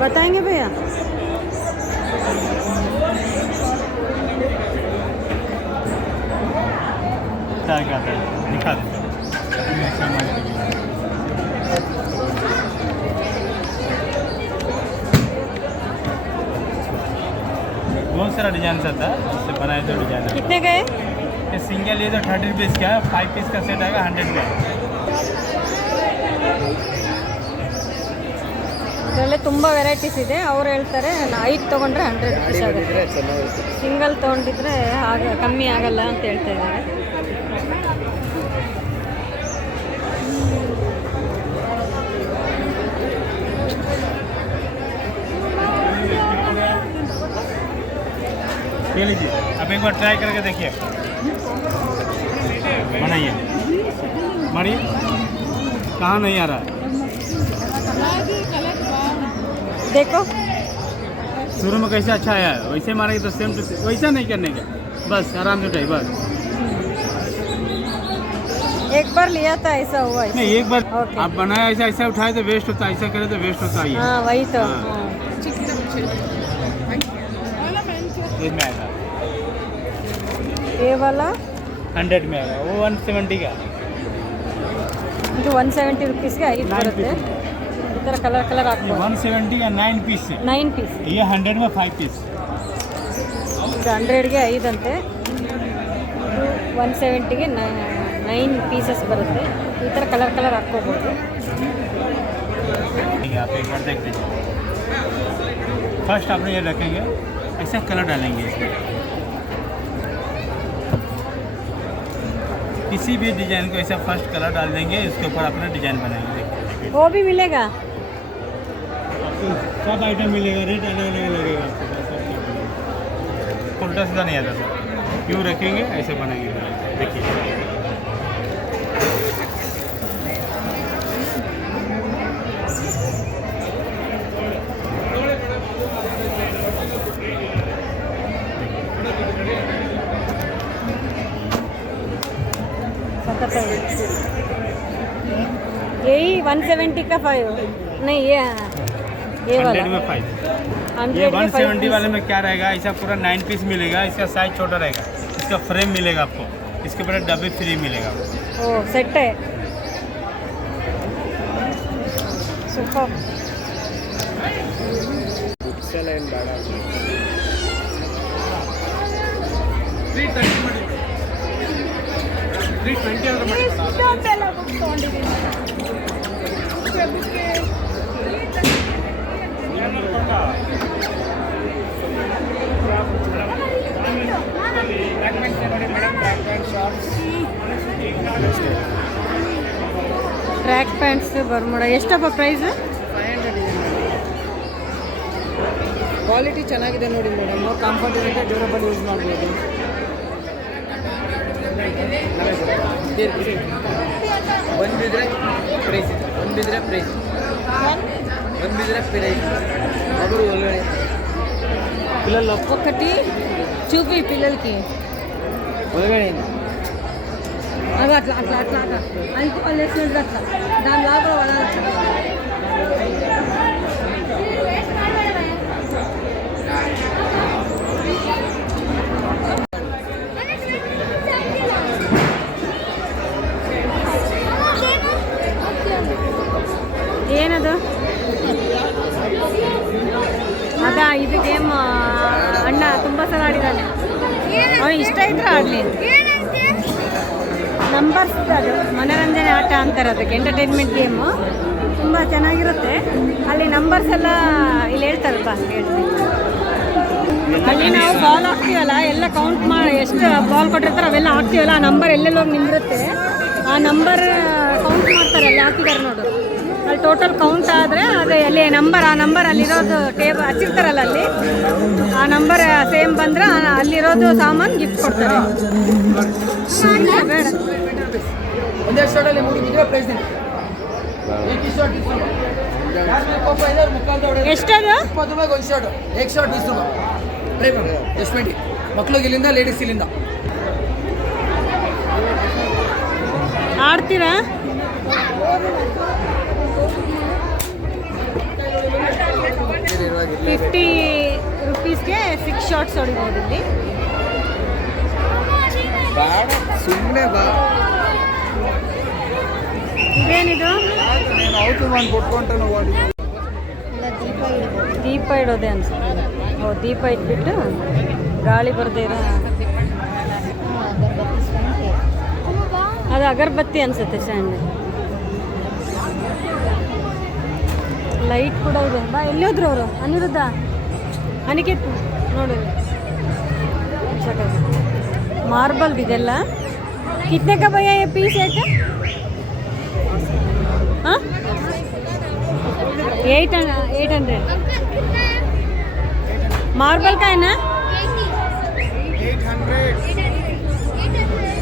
बताएँगे भैया? दिखा बहुत सारा डिज़ाइन आता है। इससे बनाए तो डिज़ाइन है। कितने गए ये सिंगल ये तो थर्टी रुपीज़ का है फाइव पीस का सेट आएगा हंड्रेड का ಇದರಲ್ಲೇ ತುಂಬ ವೆರೈಟೀಸ್ ಇದೆ ಅವ್ರು ಹೇಳ್ತಾರೆ ಐದು ತೊಗೊಂಡ್ರೆ ಹಂಡ್ರೆಡ್ ರುಪೀಸ್ ಆಗುತ್ತೆ ಸಿಂಗಲ್ ತೊಗೊಂಡಿದ್ರೆ ಆಗ ಕಮ್ಮಿ ಆಗಲ್ಲ ಅಂತ ಹೇಳ್ತಾ ಇದ್ದಾರೆ ये लीजिए आप एक बार ट्राई करके देखिए बनाइए मारिए कहाँ नहीं आ रहा है देखो। शुरू में कैसे अच्छा आया? वैसे मारेंगे तो सेम टू तो वैसा नहीं करने का। बस आराम से उठाई बस। एक बार लिया था ऐसा हुआ ऐसा। नहीं एक बार आप बनाया ऐसा ऐसा उठाए तो वेस्ट होता ऐसा करे तो वेस्ट होता है हाँ, वही तो। हाँ। ये वाला? हंड्रेड में आएगा वो वन सेवेंटी का। जो वन सेवेंटी रुपीज़ का ये तो ಬರುತ್ತೆ ಈ ಥರ ಕಲರ್ ಕಲರ್ ये ಹಾಕ್ಬೋದು वन सेवेंटी का नाइन पीस है ನೈನ್ ಪೀಸ್ ये हंड्रेड में फाइव पीस ಇದು ಹಂಡ್ರೆಡ್ಗೆ ಐದಂತೆ ಇದು ಒನ್ ಸೆವೆಂಟಿಗೆ ನೈನ್ ಪೀಸಸ್ ಬರುತ್ತೆ ಈ ಥರ ಕಲರ್ ಕಲರ್ ಹಾಕ್ಕೋಬೋದು ठीक है आप एक बार देख लीजिए फर्स्ट आपने ये रखेंगे ऐसा कलर डालेंगे इसमें किसी भी डिजाइन को ऐसा फर्स्ट कलर डाल देंगे इसके ऊपर अपना डिजाइन बनाएंगे देखिए वो भी मिलेगा। सब आइटम मिलेगा रेट अलग अलग लगेगा। उल्टा सीधा नहीं आता सर। क्यों रखेंगे? ऐसे बनाएँगे। देखिए। यही वन सेवेंटी का फाइव नहीं ये ये वाला हंड्रेड में फाइव ये हंड्रेड वन के फाइव सेवेंटी वाले में क्या रहेगा ऐसा पूरा नाइन पीस मिलेगा इसका साइज छोटा रहेगा इसका फ्रेम मिलेगा आपको इसके ऊपर डब्बे फ्री मिलेगा ಓ ಸೆಟ್ಟೆ super three twenty Track pants Bermuda. ಎಷ್ಟಪ್ಪ ಪ್ರೈಸ್ ಕ್ವಾಲಿಟಿ ಚೆನ್ನಾಗಿದೆ ನೋಡಿ ಮೇಡಮ್ ಕಂಫರ್ಟ್ ಇರುತ್ತೆ ಡ್ಯೂರಬಲ್ ಯೂಸ್ ಮಾಡ್ಬೋದು. ಬಂದಿದ್ರೆ ಪ್ರೈಸ್ ಒಂದು ಬಿದ್ರೆ ಪ್ರೈಸ್ ಒಂದು ಬಿದ್ರೆ ಪ್ರೈಸ್ ಅವರು ಒಳ್ಳೆ పిల్లలు ఒకటి చూపి పిల్లలకి ಒಳಗಡೆ అవి అట్లా అట్లా అట్లా అట్లా అయితే వాళ్ళు వేసినది అట్లా దాని లోపల ಅಲ್ಲಿ ನಾವು ಬಾಲ್ ಹಾಕ್ತೀವಲ್ಲ, ಎಲ್ಲ ಕೌಂಟ್ ಮಾಡಿ ಎಷ್ಟು ಬಾಲ್ ಕೊಟ್ಟಿರ್ತಾರೆ ಅವೆಲ್ಲ ಹಾಕ್ತೀವಲ್ಲ, ಆ ನಂಬರ್ ಎಲ್ಲೆಲ್ಲಿ ಹೋಗಿ ನಿಂದಿರುತ್ತೆ ಆ ನಂಬರ್ ಕೌಂಟ್ ಮಾಡ್ತಾರೆ ಅಲ್ಲಿ ಹಾಕಿದ್ದಾರೆ ನೋಡು. ಅಲ್ಲಿ ಟೋಟಲ್ ಕೌಂಟ್ ಆದರೆ ಅದೇ, ಅಲ್ಲಿ ನಂಬರ್ ಆ ನಂಬರ್ ಅಲ್ಲಿರೋದು ಟೇಬಲ್ ಹಚ್ಚಿರ್ತಾರಲ್ಲ ಅಲ್ಲಿ. ಆ ನಂಬರ್ ಸೇಮ್ ಬಂದ್ರೆ ಅಲ್ಲಿರೋದು ಸಾಮಾನು ಗಿಫ್ಟ್ ಕೊಡ್ತಾರೆ. ಬೇಡ. ಎಷ್ಟದು? ಇಪ್ಪತ್ತು ರೂಪಾಯಿಗೆ ಒಂದು ಶರ್ಟ್ ಏಕ್ ಶರ್ಟ್ ಬೀಸ್ ರೂಪಾಯಿ ಎಷ್ಟು ಟ್ವೆಂಟಿ ಮಕ್ಳಿಗೆ ಇಲ್ಲಿಂದ ಲೇಡೀಸ್ ಇಲ್ಲಿಂದ. ಆಡ್ತೀರಾ? ಫಿಫ್ಟಿ ರುಪೀಸ್ಗೆ ಸಿಕ್ಸ್ ಶಾರ್ಟ್ಸ್ ಹೊಡಿಬೋದು ಇಲ್ಲಿ. ಸುಮ್ಮನೆ ಬಾ. ಏನಿದು ದೀಪ ಇಡೋದೆ ಅನ್ಸುತ್ತೆ. ಓ ದೀಪ ಇಟ್ಬಿಟ್ಟು ಗಾಳಿ ಬರ್ದೇ ಇರೋ ಅದು ಅಗರಬತ್ತಿ ಅನ್ಸುತ್ತೆ ಸ್ಟ್ಯಾಂಡ್ ಲೈಟ್ ಕೂಡ ಇದೆ. ಬಾ ಎಲ್ಲೋದ್ರು ಅವರು? ಅನಿರುದ್ಧ? ಅನಿಕೇತ್ ನೋಡು. ಮಾರ್ಬಲ್ ಇದೆಲ್ಲ. ಕಿತ್ನೆ ಭಯ ಪೀಸ್ ಐತೆ है क्या हाँ एट एट हंड्रेड मार्बल का है ना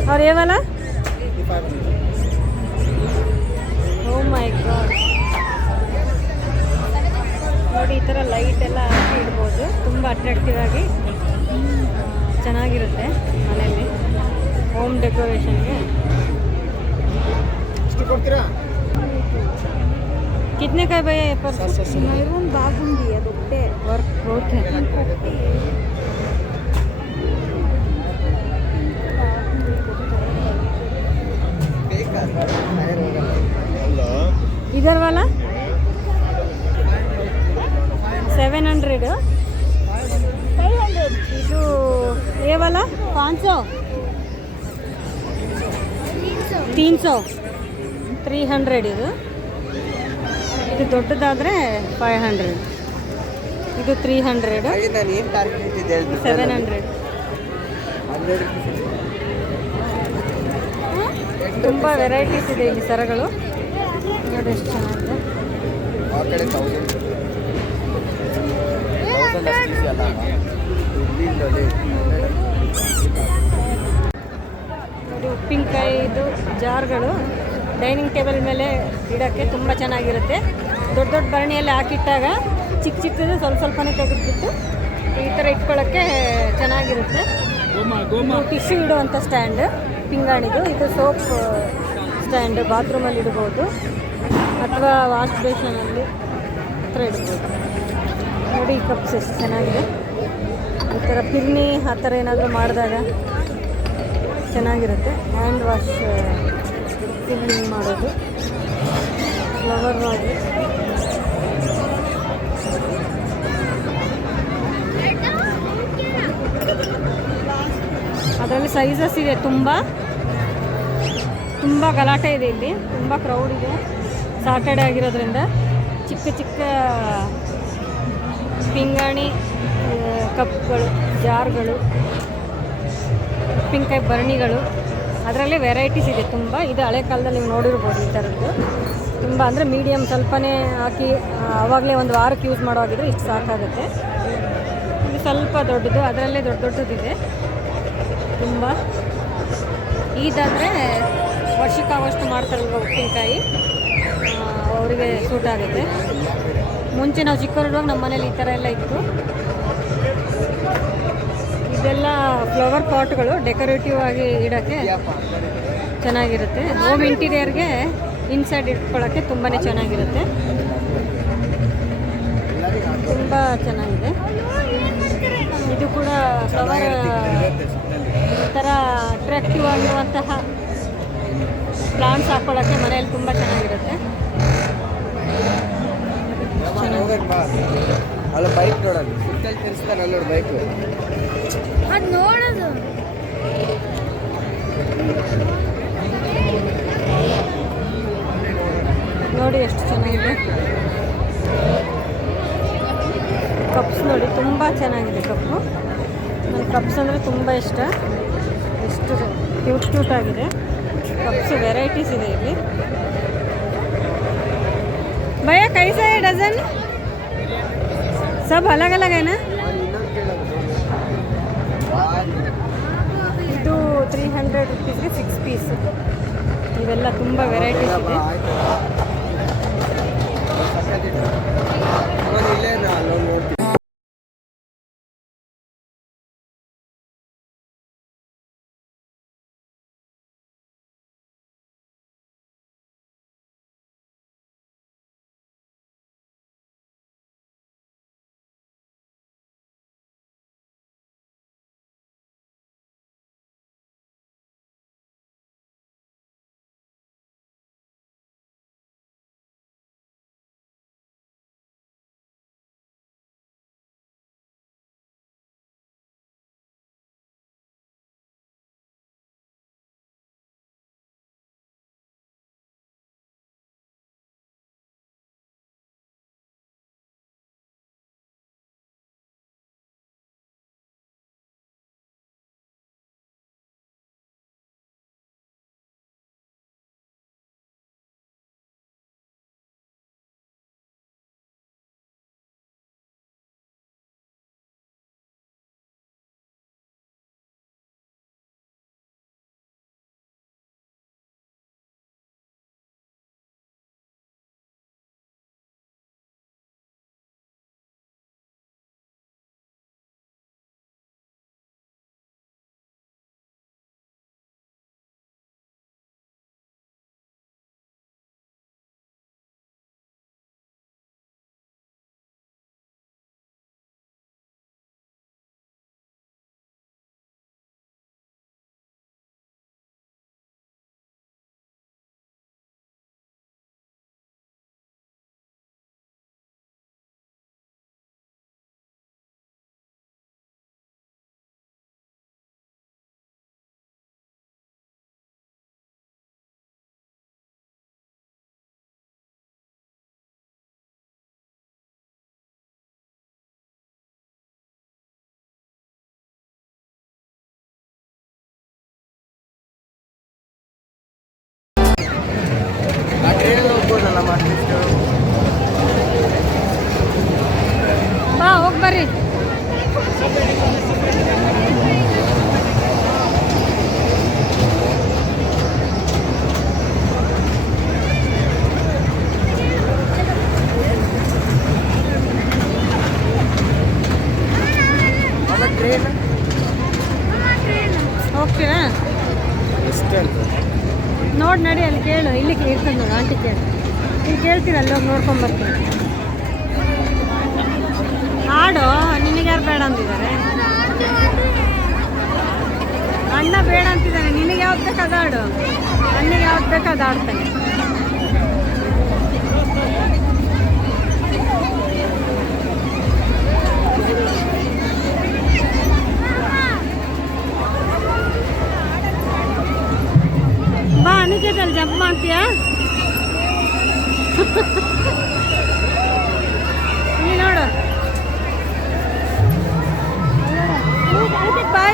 और ये वाला ಓ ಮೈ ಗಾಡ್ ನೋಡಿ ಈ ಥರ ಲೈಟ್ ಎಲ್ಲ ಹಾಕಿ ಇಡ್ಬೋದು ತುಂಬ ಅಟ್ರಾಕ್ಟಿವ್ ಆಗಿ ಆ, ಚೆನ್ನಾಗಿರುತ್ತೆ ಮನೆಯಲ್ಲಿ ಹೋಮ್ ಡೆಕೋರೇಷನ್ಗೆ ಎಷ್ಟು ಕೊಡ್ತೀರಾ కిట్నే కాయ భయ నైరన్ బాగుంది అది ఒకటే వర్క్ క్లోత్ ఇదర్ వాళ్ళ సెవెన్ హండ్రెడ్ ಇದು ಏವಲ್ಲ ಪಾಂಚ ತೀನ್ ಸೌ ತ್ರೀ ಹಂಡ್ರೆಡ್ ಇದು ಇದು ದೊಡ್ಡದಾದ್ರೆ ಫೈವ್ ಹಂಡ್ರೆಡ್ ಇದು ತ್ರೀ ಹಂಡ್ರೆಡ್ ಸೆವೆನ್ ಹಂಡ್ರೆಡ್ ತುಂಬ ವೆರೈಟೀಸ್ ಇದೆ ಇಲ್ಲಿ ಸರಗಳು. ನೋಡಿ ಎಷ್ಟು ಚೆನ್ನಾಗಿದೆ. ಆ ಕಡೆ ಇದು ನೋಡಿ ಜಾರ್ಗಳು. ಡೈನಿಂಗ್ ಟೇಬಲ್ ಮೇಲೆ ಇಡೋಕ್ಕೆ ತುಂಬ ಚೆನ್ನಾಗಿರುತ್ತೆ. ದೊಡ್ಡ ದೊಡ್ಡ ಭರಣಿಯಲ್ಲಿ ಹಾಕಿಟ್ಟಾಗ ಚಿಕ್ಕ ಚಿಕ್ಕದು ಸ್ವಲ್ಪ ಸ್ವಲ್ಪನೇ ತೆಗೆದುಬಿಟ್ಟು ಈ ಥರ ಇಟ್ಕೊಳ್ಳೋಕ್ಕೆ ಚೆನ್ನಾಗಿರುತ್ತೆ. ಟಿಶ್ಯೂ ಇಡುವಂಥ ಸ್ಟ್ಯಾಂಡ್ ಪಿಂಗಾಣಿದು. ಇದು ಸೋಪ್ ಸ್ಟ್ಯಾಂಡ್ ಬಾತ್ರೂಮಲ್ಲಿ ಇಡ್ಬೋದು. ಅಥವಾ ವಾಶ್ ಬೇಷನಲ್ಲಿ ಹತ್ರ ಇಡ್ಬೋದು. ನೋಡಿ ಈ ಕಪ್ಸ್ ಎಷ್ಟು ಚೆನ್ನಾಗಿದೆ. ಈ ಥರ ಪಿರ್ನಿ ಆ ಥರ ಏನಾದರೂ ಮಾಡಿದಾಗ ಚೆನ್ನಾಗಿರುತ್ತೆ. ಹ್ಯಾಂಡ್ ವಾಶ್ ಪಿರ್ನಿ ಮಾಡೋದು. ಫ್ಲವರ್ ವಾಶ್ ಅದರಲ್ಲಿ ಸೈಜಸ್ ಇದೆ ತುಂಬ. ತುಂಬ ಗಲಾಟೆ ಇದೆ ಇಲ್ಲಿ. ತುಂಬ ಕ್ರೌಡ್ ಇದೆ. ಸಾಟರ್ಡೆ ಆಗಿರೋದ್ರಿಂದ ಚಿಕ್ಕ ಚಿಕ್ಕ ಪಿಂಗಾಣಿ ಕಪ್ಗಳು ಜಾರ್ಗಳು ಉಪ್ಪಿನಕಾಯಿ ಭರಣಿಗಳು ಅದರಲ್ಲೇ ವೆರೈಟೀಸ್ ಇದೆ ತುಂಬ. ಇದು ಹಳೆ ಕಾಲದಲ್ಲಿ ನೀವು ನೋಡಿರ್ಬೋದು ಈ ಥರದ್ದು ತುಂಬ ಅಂದರೆ ಮೀಡಿಯಮ್ ಸ್ವಲ್ಪನೇ ಹಾಕಿ ಆವಾಗಲೇ ಒಂದು ವಾರಕ್ಕೆ ಯೂಸ್ ಮಾಡೋವಾಗಿದ್ರೆ ಇಷ್ಟು ಸಾಕಾಗುತ್ತೆ. ಇದು ಸ್ವಲ್ಪ ದೊಡ್ಡದು. ಅದರಲ್ಲೇ ದೊಡ್ಡ ದೊಡ್ಡದಿದೆ. ತುಂಬ. ಈದಾದರೆ ವರ್ಷಕ್ಕಾಗಷ್ಟು ಮಾಡ್ತಾರಲ್ವ ಉಪ್ಪಿನಕಾಯಿ? ಅವರಿಗೆ ಸೂಟ್ ಆಗುತ್ತೆ. ಮುಂಚೆ ನಾವು ಚಿಕ್ಕವರಿರುವಾಗ ನಮ್ಮ ಮನೇಲಿ ಈ ಥರ ಎಲ್ಲ ಇತ್ತು. ಇದೆಲ್ಲ ಫ್ಲವರ್ ಪಾಟ್ಗಳು ಡೆಕೋರೇಟಿವ್ ಆಗಿ ಇಡೋಕ್ಕೆ ಚೆನ್ನಾಗಿರುತ್ತೆ. ಹೋಮ್ ಇಂಟೀರಿಯರ್ಗೆ ಇನ್ಸೈಡ್ ಇಟ್ಕೊಳ್ಳೋಕ್ಕೆ ತುಂಬಾ ಚೆನ್ನಾಗಿರುತ್ತೆ. ತುಂಬ ಕೂಡ ಫ್ಲವರ್ ಥರ ಅಟ್ರಾಕ್ಟಿವ್ ಆಗಿರುವಂತಹ ಪ್ಲಾಂಟ್ಸ್ ಹಾಕ್ಕೊಳ್ಳೋಕ್ಕೆ ಮನೆಯಲ್ಲಿ ತುಂಬ ಚೆನ್ನಾಗಿರುತ್ತೆ. ಅಲ್ಲ ಬೈಕ್ ನೋಡೋದು ಸುತ್ತಲ್ಲಿ ತಿರ್ಸ್ತಾನೆ ಅಲ್ಲಿ ನೋಡಿ ಬೈಕ್ ಅದು ನೋಡೋದು. ನೋಡಿ ಎಷ್ಟು ಚೆನ್ನಾಗಿದೆ. ಕಪ್ಸ್ ನೋಡಿ ತುಂಬ ಚೆನ್ನಾಗಿದೆ ಕಪ್ಪು ಕಪ್ಸ್ ಅಂದರೆ ತುಂಬ ಇಷ್ಟ. ಎಷ್ಟು ಕ್ಯೂಟ್ ಕ್ಯೂಟ್ ಆಗಿದೆ. ಕಪ್ಸ್ ವೆರೈಟೀಸ್ ಇದೆ ಇಲ್ಲಿ. ಭಯ ಕೈಸ ಡಜನ್ ಸಬ್ ಅಲಗ್ ಅಲಗ್ ಇದು ತ್ರೀ ಹಂಡ್ರೆಡ್ ರುಪೀಸ್ಗೆ ಸಿಕ್ಸ್ ಪೀಸ್ ಇವೆಲ್ಲ ತುಂಬ ವೆರೈಟೀಸ್ ಇದೆ. ಇಲ್ಲೇನಾ ಬೇಡ ಅಂತಿದ್ದಾನೆ. ನಿನಗೆ ಯಾವ್ದು ಬೇಕು ಅದಾಡು. ನನಗೆ ಯಾವ್ದು ಬೇಕು ಅದಾಡ್ತಾನೆ ಬಾ, ಅನಿಕೇತಲ್ಲಿ ಜಂಪ್ ಮಾಡ್ತೀಯಾ? ನೀ ನೋಡು. ಬಾ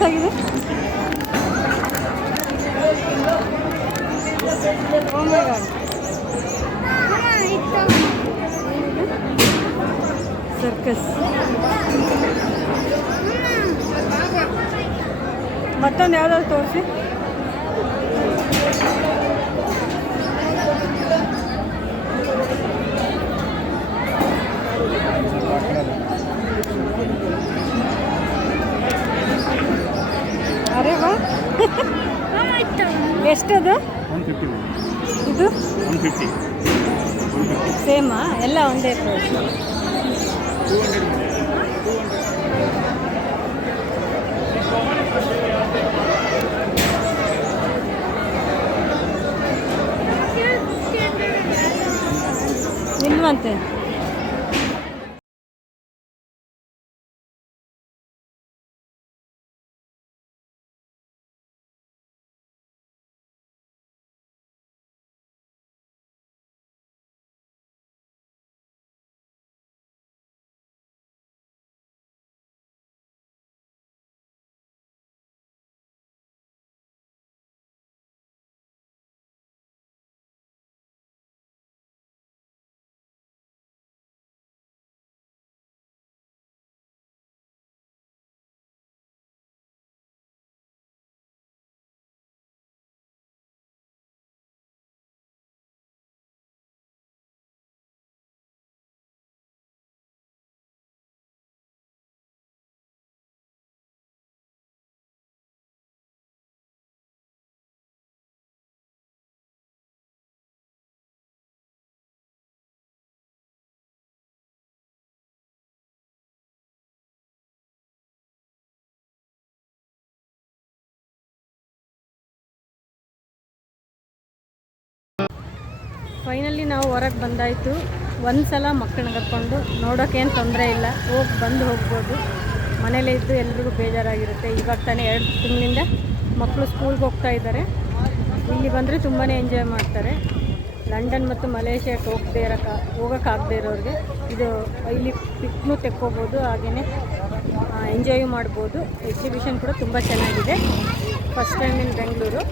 ಸಖತ್ತಾಗಿದೆ. ಸರ್ಕಸ್ ಮತ್ತೊಂದು ಯಾವ್ದಾದ್ರು ತೋರಿಸಿ ಎಷ್ಟದು? ಇದು? ಸೇಮಾ? ಎಲ್ಲ ಒಂದೇ ಪ್ರೈಸ್ ಇಲ್ವಂತೆ ಫೈನಲಿ ನಾವು ಹೊರಗೆ ಬಂದಾಯಿತು. ಒಂದು ಸಲ ಮಕ್ಕಳನ್ನ ಕರ್ಕೊಂಡು ನೋಡೋಕ್ಕೇನು ತೊಂದರೆ ಇಲ್ಲ. ಹೋಗಿ ಬಂದು ಹೋಗ್ಬೋದು. ಮನೇಲೇ ಇದ್ದು ಎಲ್ರಿಗೂ ಬೇಜಾರಾಗಿರುತ್ತೆ. ಇವಾಗ ತಾನೇ ಎರಡು ತಿಂಗಳಿಂದ ಮಕ್ಕಳು ಸ್ಕೂಲ್ಗೆ ಹೋಗ್ತಾ ಇದ್ದಾರೆ. ಇಲ್ಲಿ ಬಂದರೆ ತುಂಬಾ ಎಂಜಾಯ್ ಮಾಡ್ತಾರೆ. ಲಂಡನ್ ಮತ್ತು ಮಲೇಷ್ಯಾಕ್ಕೆ ಹೋಗದೇ ಇರೋಕ್ಕ ಹೋಗೋಕ್ಕಾಗದೇ ಇರೋರಿಗೆ ಇದು ಇಲ್ಲಿ ಪಿಕ್ನು ತೆಕ್ಕೋಬೋದು ಹಾಗೆಯೇ ಎಂಜಾಯ್ ಮಾಡ್ಬೋದು. ಎಕ್ಸಿಬಿಷನ್ ಕೂಡ ತುಂಬ ಚೆನ್ನಾಗಿದೆ. First time in Bengaluru